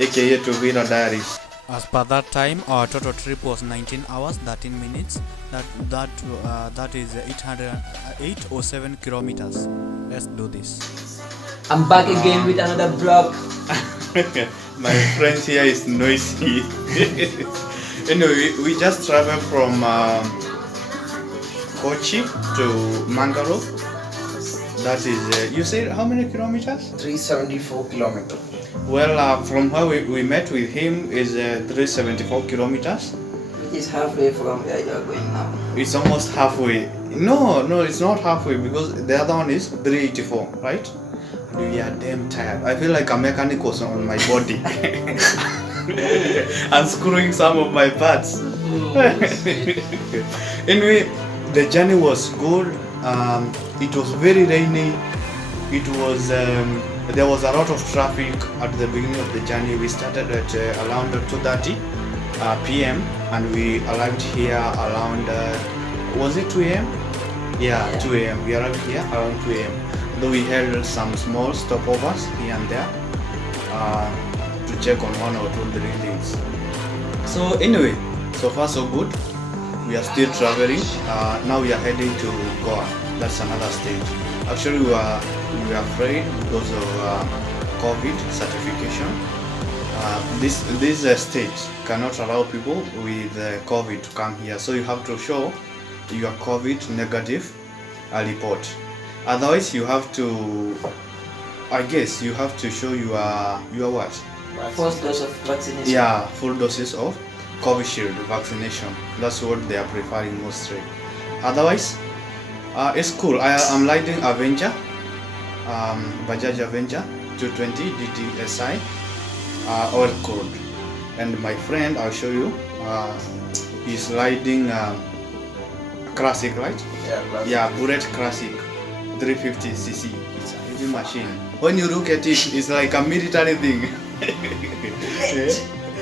aka Tuvira Diaries. As per that time, our total trip was 19 hours, 13 minutes. That is 807 kilometers. Let's do this. I'm back again with another vlog. My friends here is noisy. Anyway, we just traveled from Kochi to Mangalore. That is, you said how many kilometers? 374 kilometers. Well, from where we met with him is 374 kilometers. Which is halfway from where you are going now. It's almost halfway. No, it's not halfway because the other one is 384, right? We are damn tired. I feel like a mechanic was on my body. Unscrewing some of my parts. Anyway, the journey was good. It was very rainy. It was there was a lot of traffic at the beginning of the journey. We started at around 2:30 p.m. and we arrived here around was it 2 a.m.? Yeah, 2 a.m. We arrived here around 2 a.m. Though we had some small stopovers here and there to check on one or two things. So anyway, so far so good. We are still traveling. Now we are heading to Goa. That's another stage. Actually, we were afraid because of COVID certification. This stage cannot allow people with COVID to come here. So you have to show your COVID negative report. Otherwise, you have to, I guess, you have to show your what? First dose of vaccination. Yeah, full doses of COVID vaccination. That's what they are preferring mostly. Otherwise, it's cool. I'm riding AVENGER, Bajaj AVENGER 220 DTSI, oil cooled. And my friend, I'll show you, he's riding Classic, right? Yeah, classic. Yeah, Bullet Classic 350cc. It's a heavy machine. When you look at it, it's like a military thing.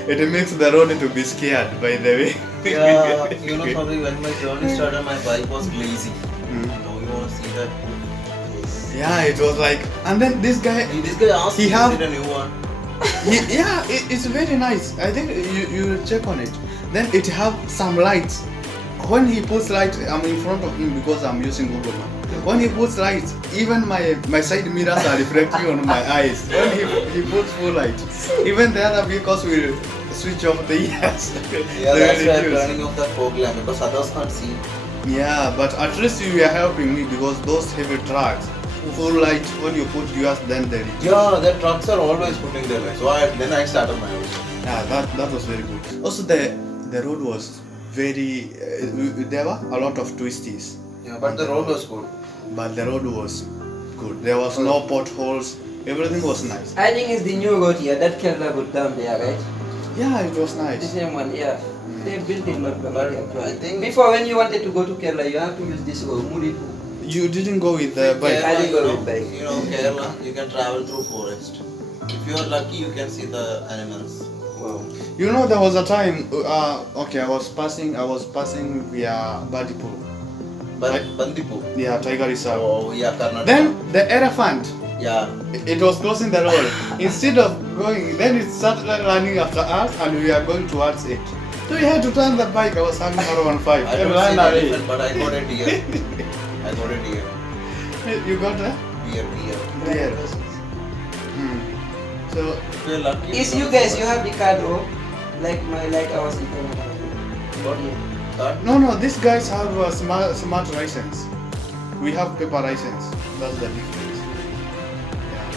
It makes the road to be scared, by the way. Yeah, probably when my journey started, my bike was lazy. You want to see that? Yeah, it was like, and then this guy asked me to get a new one. yeah, it's very nice. I think you check on it. Then it have some lights. When he puts light, I'm in front of him because I'm using Google Map. When he puts lights, even my side mirrors are reflecting on my eyes. When he puts full light, even the other vehicles will switch off the ears. Yeah, that's why I'm turning off the fog lamp because others can't see. Yeah, but at least you are helping me because those heavy trucks, full light, when you put yours, then they reduce. Yeah, the trucks are always putting their lights. So then I started my own. Yeah, that was very good. Also, the road was very. There were a lot of twisties. Yeah, but the road was good. But the road was good. There was no potholes. Everything was nice. I think it's the new road here. That Kerala road down there, right? Yeah, it was The nice. same one, yeah. They built it not But I think before, when you wanted to go to Kerala, you have to use this road, Mudipu. You didn't go with the bike. I didn't go with bike. Kerala, you can travel through forest. If you are lucky, you can see the animals. Wow. You know, there was a time. Okay, I was passing via Badipur. Bandipu. Yeah, Tiger Reserve. Oh, yeah, Karnataka. Then the elephant. Yeah. It was crossing the road. Instead of going, then it started running after us, and we are going towards it. So we had to turn the bike. I was having R15 I and don't ran see the away. elephant, but I got a deer. I got a deer. You got that? Deer. Yeah. So If you're lucky. Is you guys, you have the card, or like ours in Canada? What? Card? no, these guys have a smart license. We have paper license. That's the difference.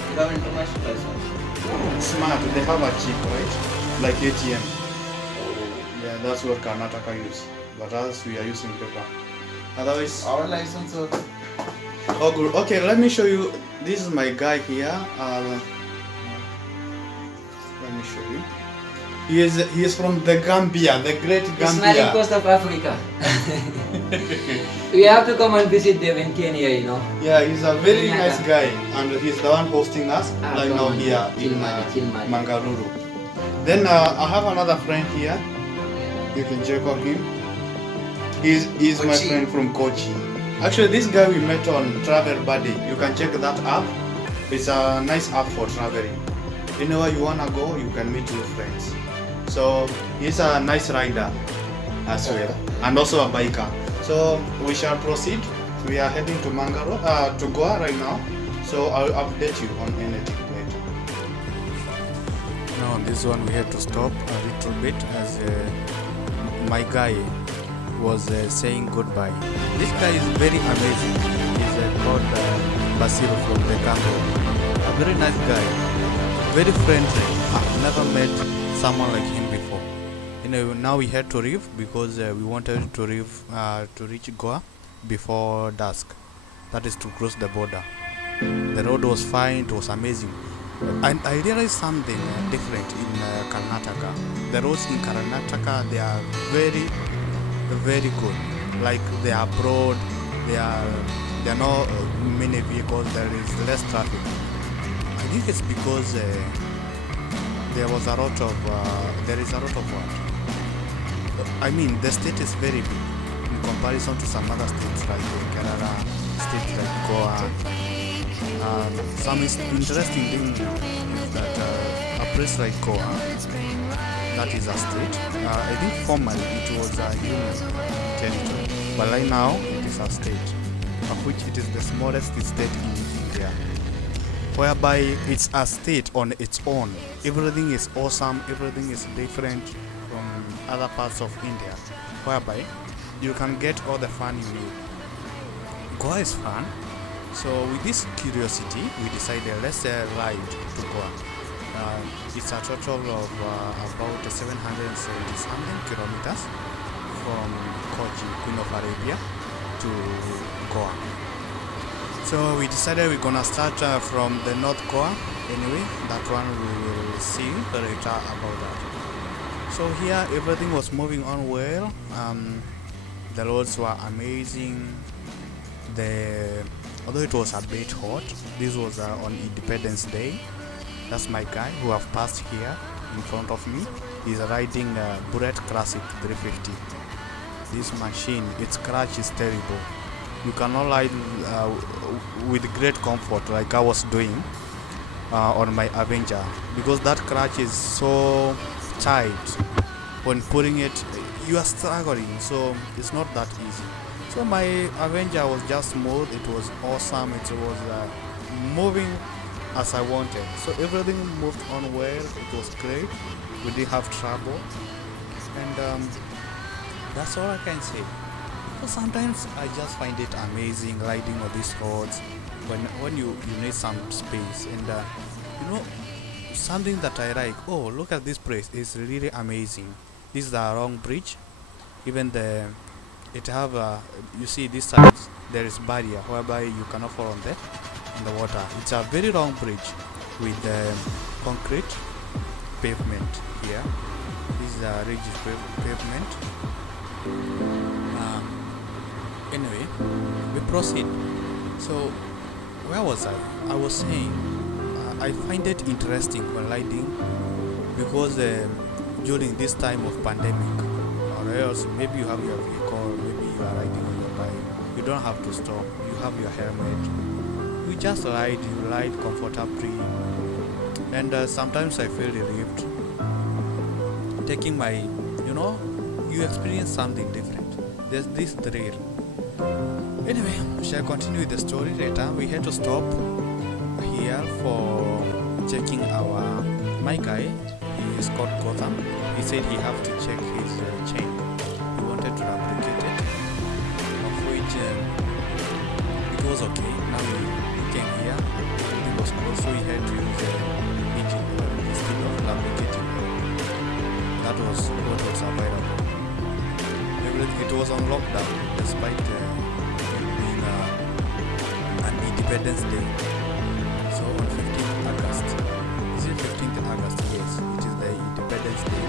You have international license. Smart. They have a chip, right? Like ATM. Yeah, that's what Karnataka use. But us, we are using paper. Otherwise, Our license is. oh good. Okay, let me show you. This is my guy here. Let me show you. He is from the Gambia, the great The smiling Gambia. coast of Africa. We have to come and visit them in Kenya, you know. Yeah, he's a very nice guy, and he's the one hosting us right come now on. here Chill in money. Mangaluru. Then I have another friend here. You can check on him. He's my Kochi. friend from Kochi. Actually, this guy we met on Travel Buddy. You can check that app. It's a nice app for traveling. anywhere you wanna go, you can meet your friends. So he's a nice rider as well, and also a biker. So we shall proceed. We are heading to to Goa right now. So I'll update you on anything later. Now on this one we had to stop a little bit as my guy was saying goodbye. This guy is very amazing. He's called Basil from the Congo. A very nice guy, very friendly. I've never met someone like him before. Now we had to leave because we wanted to leave to reach Goa before dusk. That is to cross the border. The road was fine, it was amazing. And I realized something different in Karnataka. The roads in Karnataka, they are very, very good. Like they are broad, there are no many vehicles, there is less traffic. I think it's because there is a lot of what? I mean, the state is very big in comparison to some other states like Kerala, states like Goa. Some interesting thing is that a place like Kochi, that is a state. I think formerly it was a union territory, but right now it is a state, of which it is the smallest state in India, whereby it's a state on its own. Everything is awesome, everything is different from other parts of India, whereby you can get all the fun you need. Goa is fun. So with this curiosity, we decided let's ride to Goa. It's a total of about 770 something kilometers from Kochi, Queen of Arabia, to Goa. So we decided we're gonna start from the North Goa. Anyway, that one we will see later about that. So here everything was moving on well. The roads were amazing. Although it was a bit hot, this was on Independence Day. That's my guy who have passed here in front of me. He's riding a Bullet Classic 350. This machine, its crash is terrible. You cannot ride with great comfort like I was doing on my Avenger, because that clutch is so tight. When putting it, you are struggling, so it's not that easy. So my Avenger was just smooth, it was awesome, it was moving as I wanted. So everything moved on well, it was great, we didn't have trouble, and that's all I can say. So sometimes I just find it amazing riding on these roads when you need some space, and something that I like, oh look at this place, it's really amazing. This is the wrong bridge, even it have you see this side there is barrier whereby you cannot fall on the water. It's a very long bridge with concrete pavement here. This is a rigid pavement. Anyway, we proceed. So where was I? I was saying I find it interesting when riding, because during this time of pandemic, or else maybe you have your vehicle, maybe you are riding on your bike, you don't have to stop, you have your helmet, you just ride, you ride comfortably, and sometimes I feel relieved taking my, you experience something different, there's this thrill. Anyway, we shall continue with the story later. We had to stop here for checking my guy. He is called Gotham. He said he have to check his chain. He wanted to lubricate it, of which it was okay. Now he came here, everything was closed, so he had to use engine oil instead of lubricating oil. That was what was available. It was on lockdown despite it being an Independence Day. So on 15th August, is it 15th August? Yes, it is the Independence Day.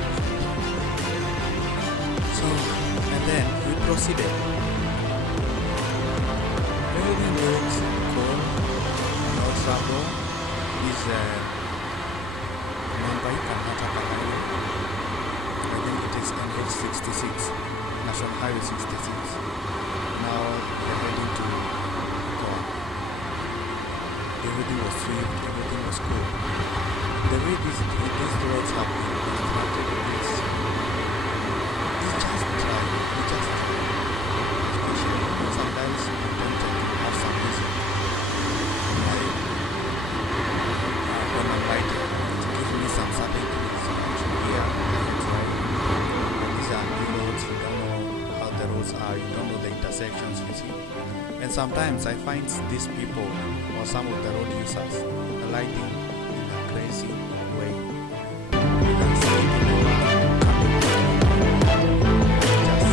So, and then we proceeded. Everything looks cool, no trouble. Is Mumbai Karnataka Highway. I think it is NH66, National Highway 66. Now we're heading to Goa. Everything was sweet, everything was cool. the way these roads have been constructed, it's just dry. It's just dry. Especially sometimes I'm tempted to have some music like when I'm riding. It gives me some certain things to hear and I enjoy. And these are new roads. You don't know how the roads are. You don't know the intersections. You see. And sometimes I find these people or some of the road users lighting in a crazy way. You can see people coming just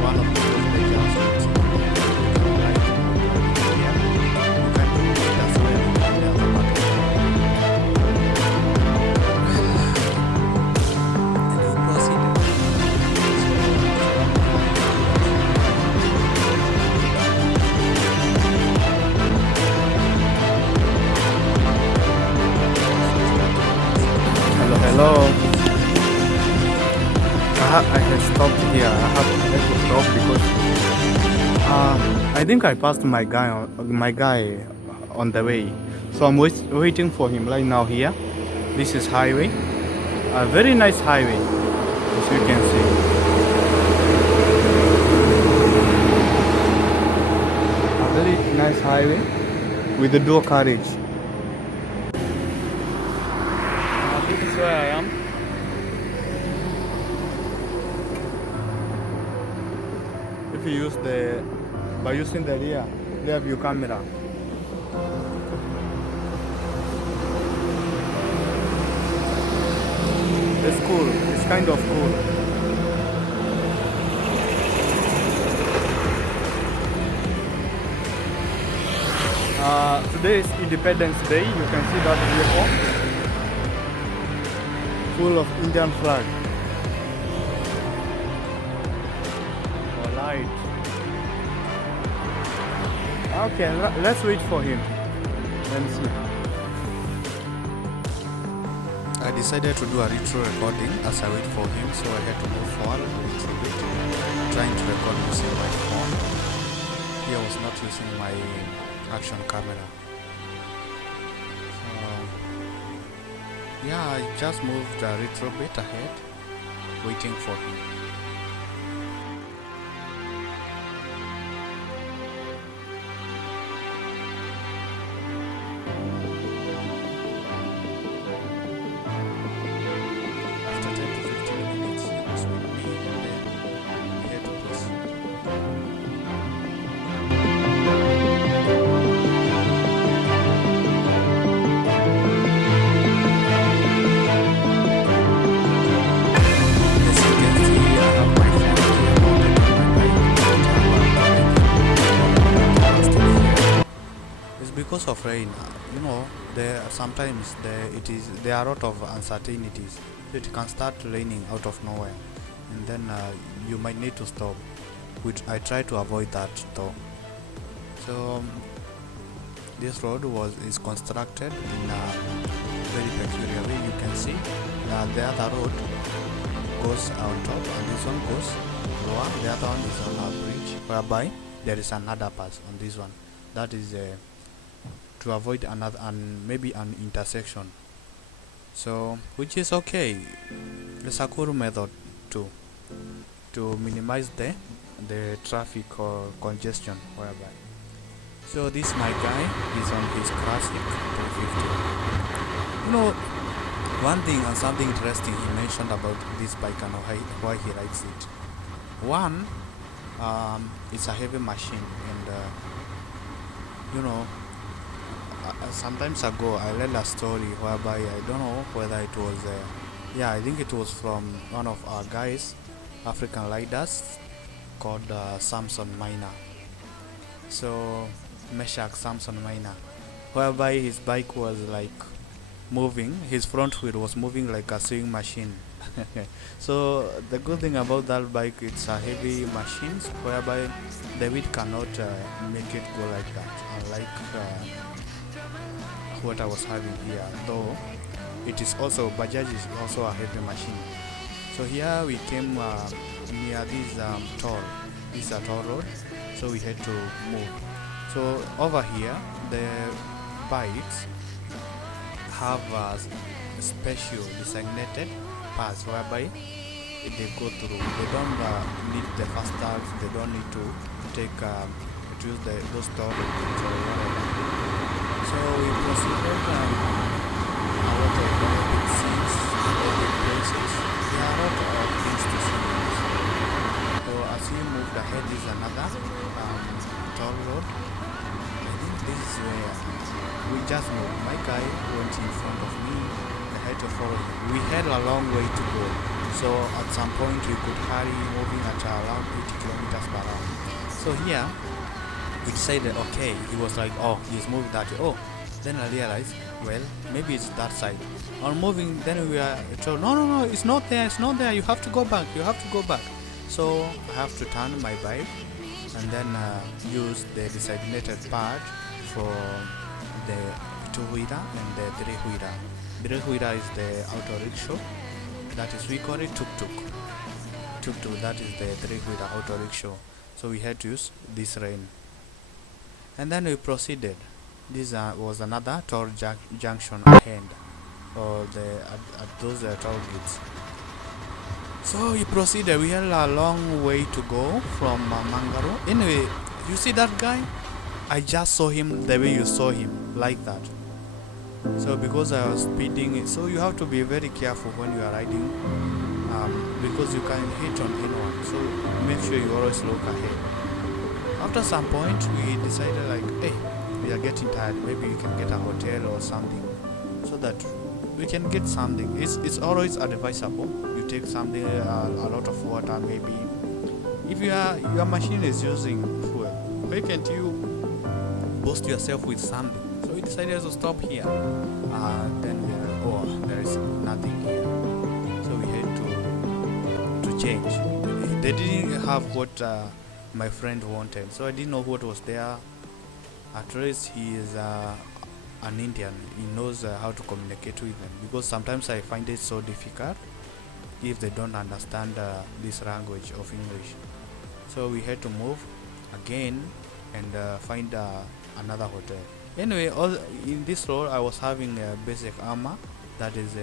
one of the most dangerous roads. You can light here. You can do it as well in the other part of the and we proceeded. Hello. I have stopped here. I have to stop because I think I passed my guy on the way. So I'm waiting for him right now here. This is highway. A very nice highway, as you can see. A very nice highway with the dual carriage. This is where I am. If you use by using the rear view camera. It's cool. It's kind of cool. Today is Independence Day. You can see that vehicle full of Indian flag. Alright. Okay, let's wait for him and see. I decided to do a retro recording as I wait for him, so I had to move forward a little bit, trying to record using my phone. Here I was not using my action camera. So, yeah, I just moved a little bit ahead, waiting for him. After 10 to 15 minutes, he was with me and then we had to proceed. As you can see, I have my phone here mounted on my bike. It's because of rain. You know, sometimes there are a lot of uncertainties. It can start raining out of nowhere, and then you might need to stop, which I try to avoid that though. So this road is constructed in a very peculiar way. You can see the other road goes on top and this one goes lower. The other one is on a bridge whereby there is another pass on this one. That is to avoid another and maybe an intersection. So which is okay. It's a cool method to minimize the traffic or congestion whereby. So this my guy is on his classic 350. You know, one thing and something interesting he mentioned about this bike and why he likes it. One, it's a heavy machine, and you know, some times ago I read a story whereby I don't know whether it was I think it was from one of our guys, African riders, called Samson Miner. So Meshach Samson Miner, whereby his bike was like moving, his front wheel was moving like a sewing machine. So the good thing about that bike, it's a heavy machine whereby the weight cannot make it go like that, unlike what I was having here, though it is also, Bajaj is also a heavy machine. So here we came near this toll road, so we had to move. So So over here, the bikes have a special designated paths whereby they go through. They don't need the fast tags. They don't need to take to use those toll roads or whatever. So we proceeded a lot of big scenes, big places. There are a lot of things to see. So as we moved ahead, is another toll road. I think this is where we just moved. My guy went in front of me. I had to follow him. We had a long way to go. So at some point we could hurry, moving at around 80 kilometers per hour. So here we decided, okay, he was like, oh, he's moving that way. Oh, then I realized, well, maybe it's that side. On moving, then we are told, no, it's not there, you have to go back, So I have to turn my bike and then use the designated part for the two-wheeler and the three-wheeler. Three-wheeler is the auto rickshaw. That is, we call it tuk-tuk. Tuk-tuk, that is the three-wheeler auto rickshaw. So we had to use this lane. And then we proceeded. This was another toll junction ahead, or at those toll gates. So we proceeded. We had a long way to go from Mangaru. Anyway, you see that guy? I just saw him the way you saw him, like that. So because I was speeding, so you have to be very careful when you are riding, because you can hit on anyone. So make sure you always look ahead. After some point, we decided like, hey, we are getting tired. Maybe we can get a hotel or something, so that we can get something. It's always advisable. You take something, a lot of water, maybe. If your machine is using fuel, why can't you boost yourself with something? So we decided to stop here. Then we are, oh, there is nothing here. So we had to change. They didn't have what my friend wanted, so I didn't know what was there. At least he is an Indian. He knows how to communicate with them, because sometimes I find it so difficult if they don't understand this language of English. So we had to move again and find another hotel. Anyway, in this road I was having basic armor, that is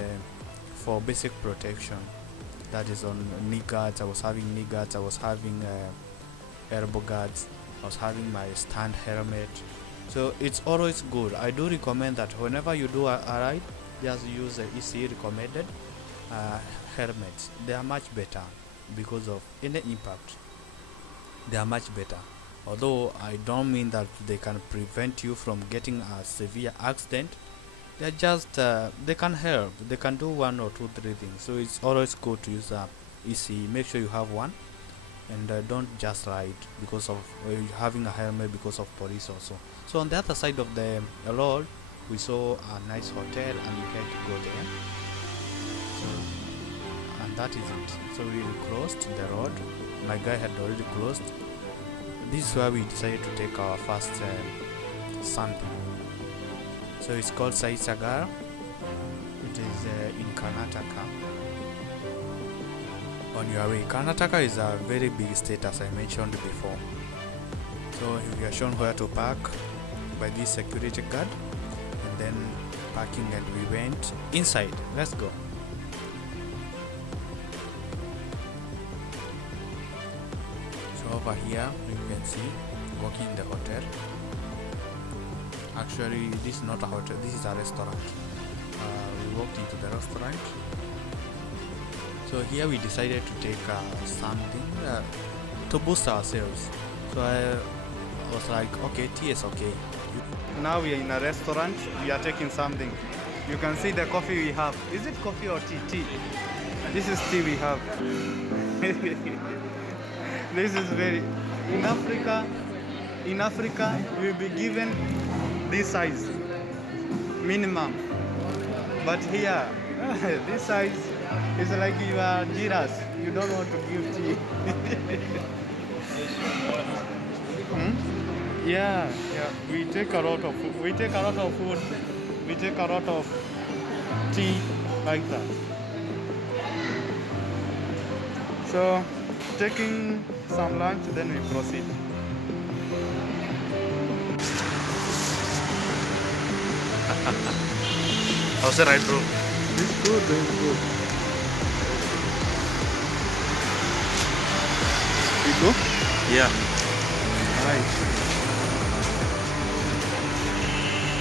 for basic protection. That is on knee guards. I was having knee guards. I was having elbow guards. I was having my stand helmet. So it's always good. I do recommend that whenever you do a ride, just use the EC recommended helmets. They are much better because of any impact. They are much better. Although I don't mean that they can prevent you from getting a severe accident. They are just they can help. They can do 1 or 2, 3 things. So it's always good to use EC. Make sure you have one, and don't just ride because of having a helmet because of police also. So on the other side of the road, we saw a nice hotel and we had to go there. So, and that is it. So we crossed the road. My guy had already crossed. This is where we decided to take our first something. So it's called Sai Sagar. It is in Karnataka. On your way, Karnataka is a very big state, as I mentioned before. So we are shown where to park by this security guard, and then parking, and we went inside. Let's go. So over here you can see walking in the hotel. Actually, this is not a hotel, this is a restaurant. We walked into the restaurant. So here we decided to take something to boost ourselves. So I was like, okay, tea is okay. Now we are in a restaurant. We are taking something. You can see the coffee we have. Is it coffee or tea? Tea. This is tea we have. This is very. In Africa, we'll be given this size minimum. But here, this size is like you are Jesus. You don't want to give tea. Yeah. We take a lot of food. We take a lot of tea like that. So, taking some lunch, then we proceed. How's the ride, bro? It's good, it's good. You go? Yeah. Right.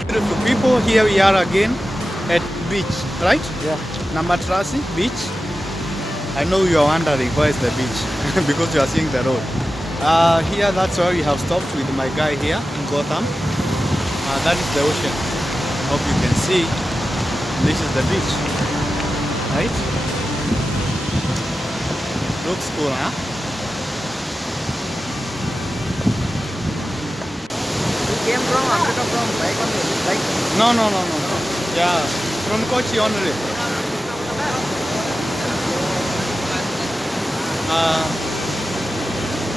Beautiful people, here we are again at beach, right? Yeah. Namatrasi beach. I know you are wondering where is the beach because you are seeing the road. Here, that's where we have stopped with my guy here in Gotham. That is the ocean. Hope you can see. This is the beach, right? Looks cool, huh? You came from Africa from bike only, right? No. Yeah, from Kochi only.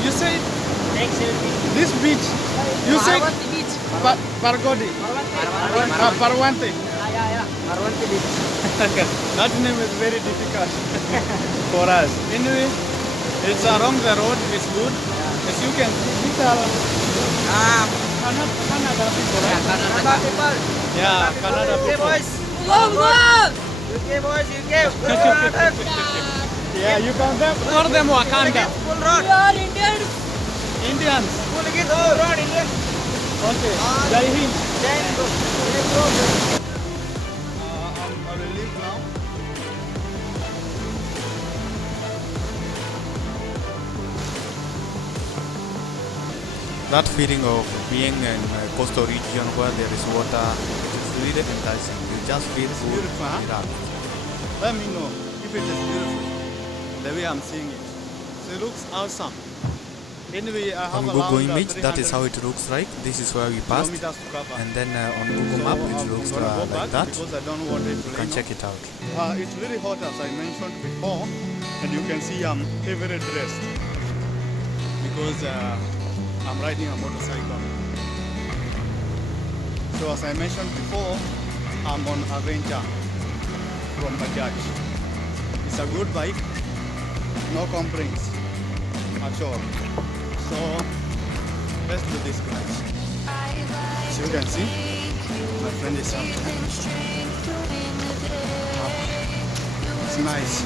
You said this beach. You said Pargodi. Parwante. Marwanti beach. That name is very difficult for us. Anyway, it's along the road. It's good. As you can see, these are Canada people, right? Canada people. Yeah, Canada UK people. boys. UK boys, UK. Yeah, you can call them Wakanda. Full road. Indians. Full road, Indian. Okay. Jai Hind. Then I will leave now. That feeling of being in a coastal region where there is water, it is really enticing. You just feel It's good, beautiful, huh? relaxed. Let me know if it is beautiful the way I'm seeing it. So it looks awesome. Anyway, I have On around Google Image, that is 300 how it looks like. This is where we passed. kilometers to cover. And then on Google So Map, I'm it looks gonna go like back that. because I don't want it to You can rain. check it out. It's really hot as I mentioned before, and you can see I'm heavily dressed because I'm riding a motorcycle. So as I mentioned before, I'm on AVENGER from Bajaj. It's a good bike, no complaints at all. So let's do this, guys. As you can see, my friend is up there. It's nice.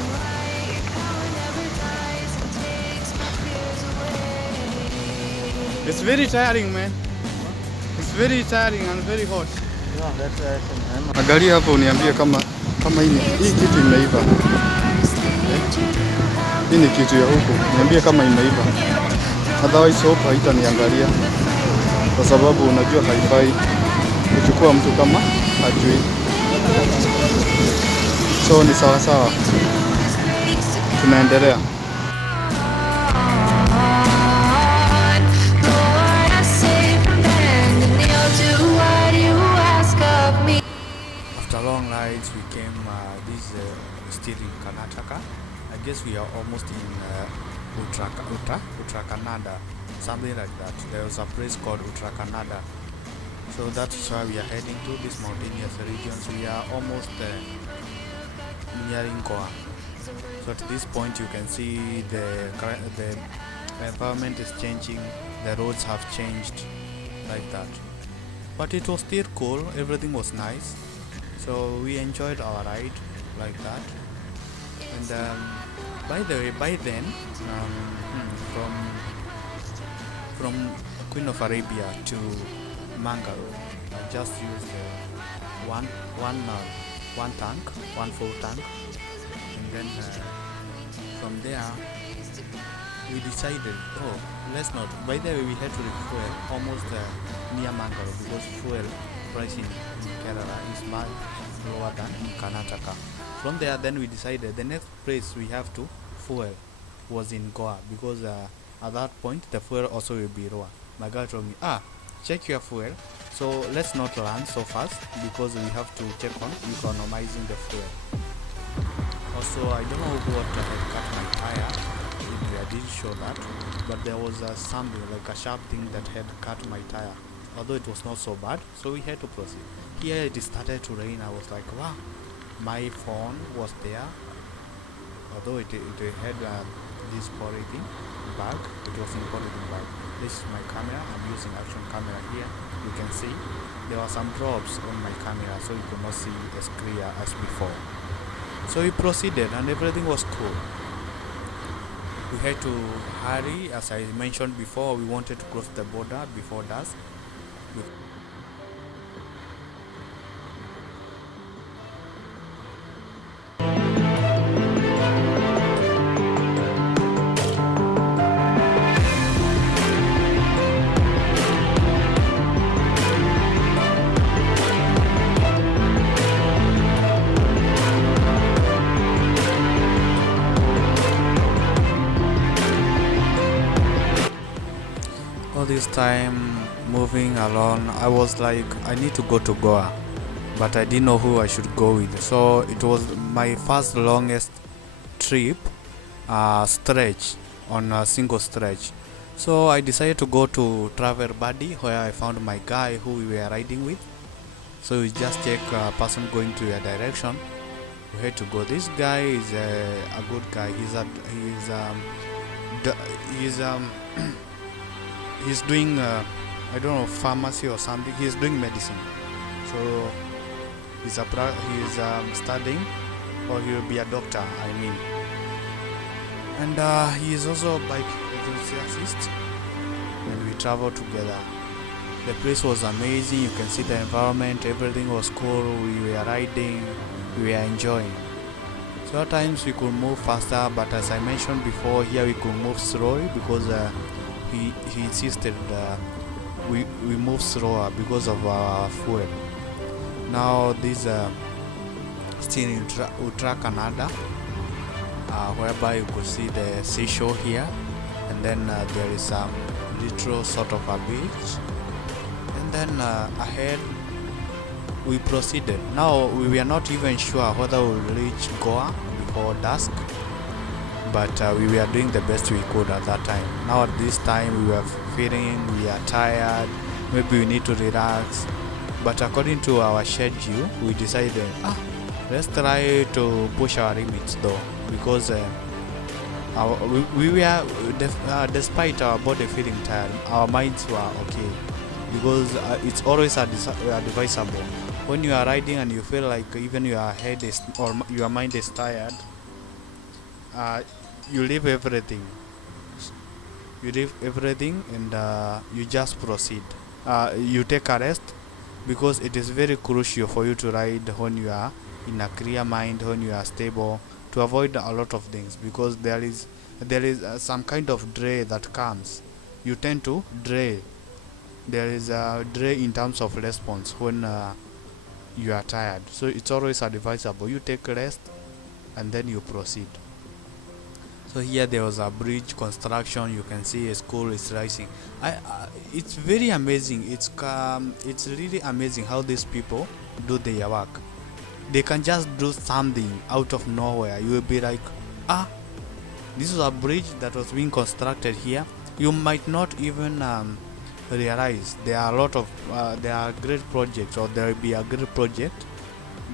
It's very tiring, man. It's very tiring and very hot. Yeah, that's Angalia hapo uniambie kama hii kitu imeiva. Hii ni kitu ya huku. Niambie kama imeiva. Otherwise hope haitaniangalia. Kwa sababu unajua haifai kuchukua mtu kama hajui. So ni sawa sawa. Tunaendelea. After long rides, we came, this still in Karnataka. I guess we are almost in Uttarakhand, something like that. There was a place called Uttarakhand. So that's where we are heading to, these mountainous regions. We are almost nearing Goa. So at this point you can see the environment is changing, the roads have changed like that. But it was still cool, everything was nice. So we enjoyed our ride like that. And by the way, by then, from Queen of Arabia to Mangalore, I just used one tank, one full tank, and then from there we decided, oh, let's not. By the way, we had to refuel almost near Mangalore because fuel price in Kerala is much lower than in Karnataka. From there, then we decided the next place we have to fuel was in Goa because at that point the fuel also will be lower. My guy told me, check your fuel. So let's not run so fast because we have to check on economizing the fuel. Also, I don't know what had cut my tire. I did show that, but there was something like a sharp thing that had cut my tire. Although it was not so bad, so we had to proceed. Here it started to rain. I was like, wow, my phone was there. Although it had this polythene bag. It was in polythene bag. This is my camera. I'm using action camera here. You can see there were some drops on my camera, so you could not see as clear as before. So we proceeded and everything was cool. We had to hurry, as I mentioned before. We wanted to cross the border before dusk. All this time moving along, I was like, I need to go to Goa, but I didn't know who I should go with. So it was my first longest trip stretch on a single stretch. So I decided to go to Travel Buddy, where I found my guy who we were riding with. So we just check a person going to a direction. We had to go. This guy is a good guy. He's doing I don't know, pharmacy or something. He's doing medicine. So he's studying, or he will be a doctor, I mean. And he is also a bike enthusiast, and we traveled together. The place was amazing. You can see the environment. Everything was cool. We were riding. We were enjoying. So at times we could move faster, but as I mentioned before, here we could move slowly because he insisted we move slower because of our fuel. Now this still in Uttar Canada, whereby you could see the seashore here, and then there is some little sort of a beach, and then ahead we proceeded. Now we were not even sure whether we will reach Goa before dusk, but we were doing the best we could at that time. Now at this time we were feeling we are tired, maybe we need to relax, but according to our schedule we decided let's try to push our limits though, because we were despite our body feeling tired, our minds were okay, because it's always advisable when you are riding and you feel like even your head is or your mind is tired, you leave everything and you just proceed. You take a rest, because it is very crucial for you to ride when you are in a clear mind, when you are stable, to avoid a lot of things, because there is some kind of delay that comes. You tend to delay. There is a delay in terms of response when you are tired, so it's always advisable you take a rest and then you proceed. So here there was a bridge construction. You can see a school is rising. It's very amazing. It's really amazing how these people do their work. They can just do something out of nowhere. You will be like, this is a bridge that was being constructed here. You might not even realize there are a lot of there are great projects, or there will be a great project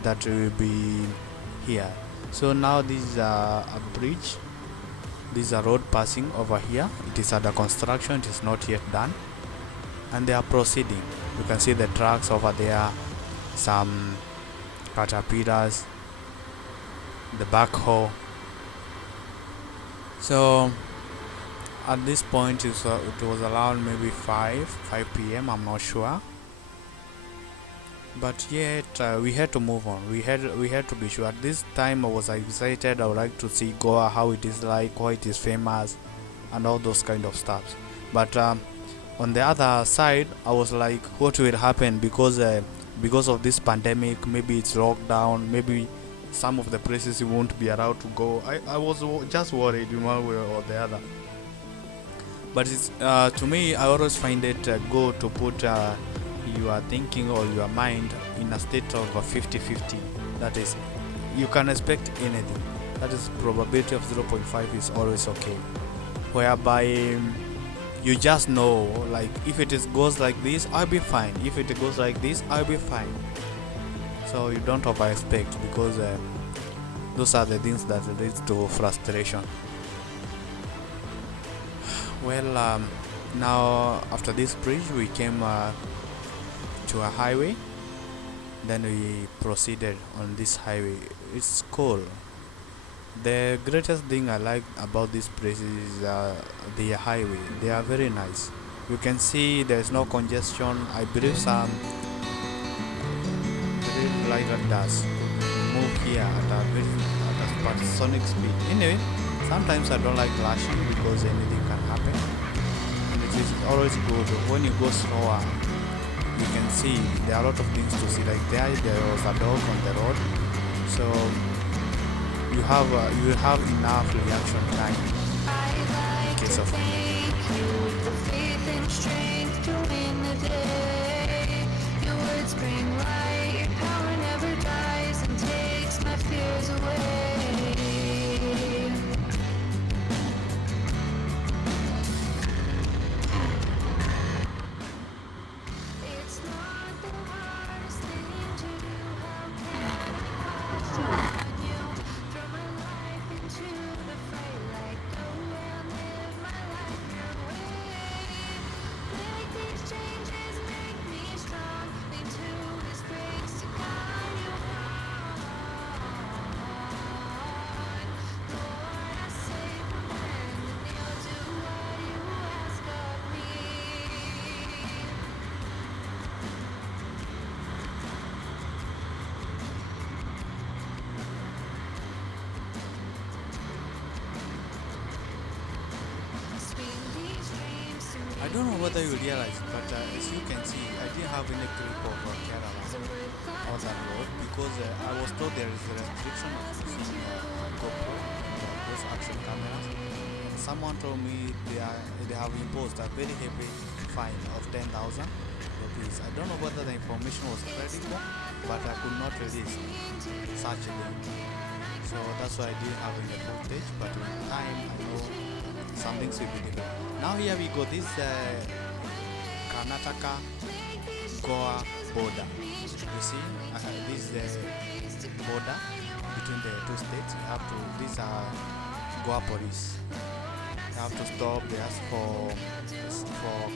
that will be here. So now this is a bridge. This is a road passing over here. It is under construction. It is not yet done, and they are proceeding. You can see the trucks over there, some caterpillars, the backhoe. So at this point it was around maybe 5 p.m. I'm not sure, but yet we had to move on. We had to be sure. At this time I was excited. I would like to see Goa, how it is like, why it is famous, and all those kind of stuff. But on the other side I was like, what will happen, because of this pandemic? Maybe it's locked down, maybe some of the places you won't be allowed to go. I was just worried in one way or the other. But it's to me, I always find it good to put your thinking or your mind in a state of 50-50. That is, you can expect anything. That is, probability of 0.5 is always okay, whereby you just know, like, if it goes like this, I'll be fine. If it goes like this, I'll be fine. So you don't over expect, because those are the things that leads to frustration. Well, now after this bridge, we came to a highway. Then we proceeded on this highway. It's cool. The greatest thing I like about this place is the highway. They are very nice. You can see there's no congestion. I believe some glider does move here at a supersonic speed. Anyway, sometimes I don't like flashing because anything can happen. And it is always good when you go slower. You can see there are a lot of things to see. Like there was a dog on the road, so you will have enough reaction time in case of Bring light, your power never dies and takes my fears away. It's not the hardest thing to do. How can I find you? Throw my life into the fray, like go and live my life your way. Make these changes, make me strong. Lean to this grace to guide you on. Lord, I say amen, and you'll do what you ask of me. Swing these dreams to me. I don't know whether you realize, but as you can see, I didn't have any grip of Kerala on that road because I was told there is a restriction of using GoPro, those action cameras. Someone told me they have imposed a very heavy fine of 10,000 rupees. I don't know whether the information was credible, but I could not release such a thing. So that's why I didn't have any footage, but with time I know something will be different. Now here we go, this Karnataka Goa border. You see, this is the border between the two states. You have to, these are Goa police. You have to stop, they ask for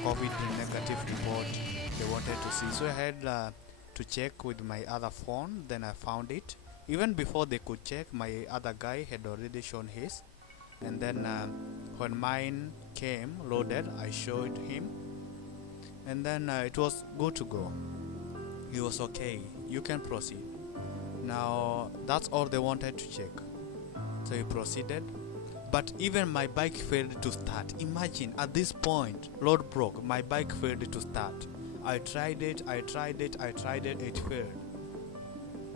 COVID negative report they wanted to see. So I had to check with my other phone, then I found it. Even before they could check, my other guy had already shown his. And then when mine came loaded, I showed him, and then it was good to go. He was okay, you can proceed. Now that's all they wanted to check, so he proceeded. But even my bike failed to start. Imagine, at this point load broke, my bike failed to start. I tried it, it failed.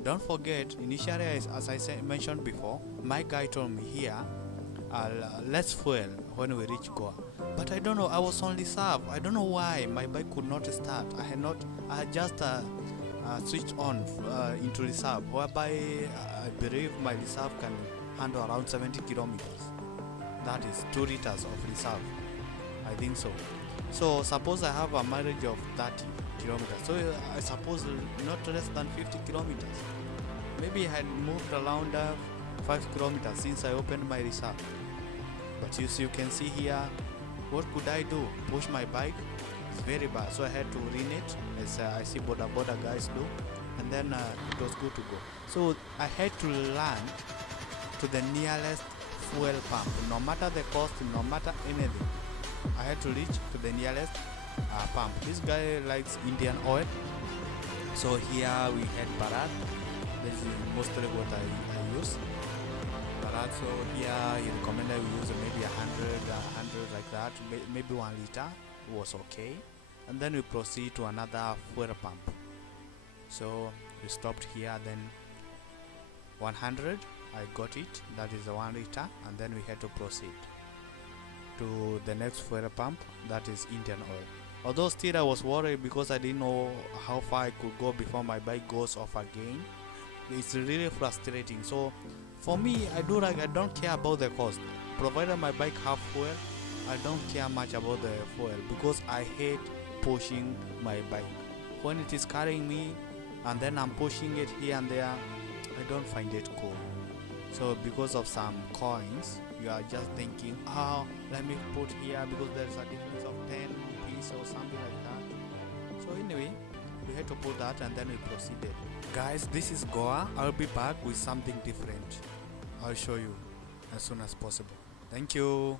Don't forget, initially, as I mentioned before, my guy told me here, let's fuel when we reach Goa. But I don't know, I was on reserve. I don't know why my bike could not start. I had just switched on into reserve, whereby I believe my reserve can handle around 70 kilometers. That is 2 liters of reserve, I think so. So suppose I have a mileage of 30 kilometers, so I suppose not less than 50 kilometers. Maybe I had moved around 5 kilometers since I opened my reserve. But you can see here, what could I do? Push my bike? It's very bad, so I had to renate, as I see border guys do, and then it was good to go. So I had to land to the nearest fuel pump, no matter the cost, no matter anything. I had to reach to the nearest pump. This guy likes Indian oil, so here we had Bharat. This is mostly what I use. Bharat, so here he recommended we use maybe 100 like that, maybe 1 liter was okay. And then we proceed to another fuel pump. So we stopped here, then 100, I got it, that is the 1 liter, and then we had to proceed to the next fuel pump, that is Indian oil. Although still I was worried because I didn't know how far I could go before my bike goes off again. It's really frustrating. So for me, I don't care about the cost. Provided my bike have fuel, I don't care much about the fuel because I hate pushing my bike. When it is carrying me and then I'm pushing it here and there, I don't find it cool. So because of some coins, you are just thinking, oh, let me put here because there's a difference of 10 piece or something like that. So anyway, we had to put that and then we proceeded. Guys, this is Goa. I'll be back with something different. I'll show you as soon as possible. Thank you.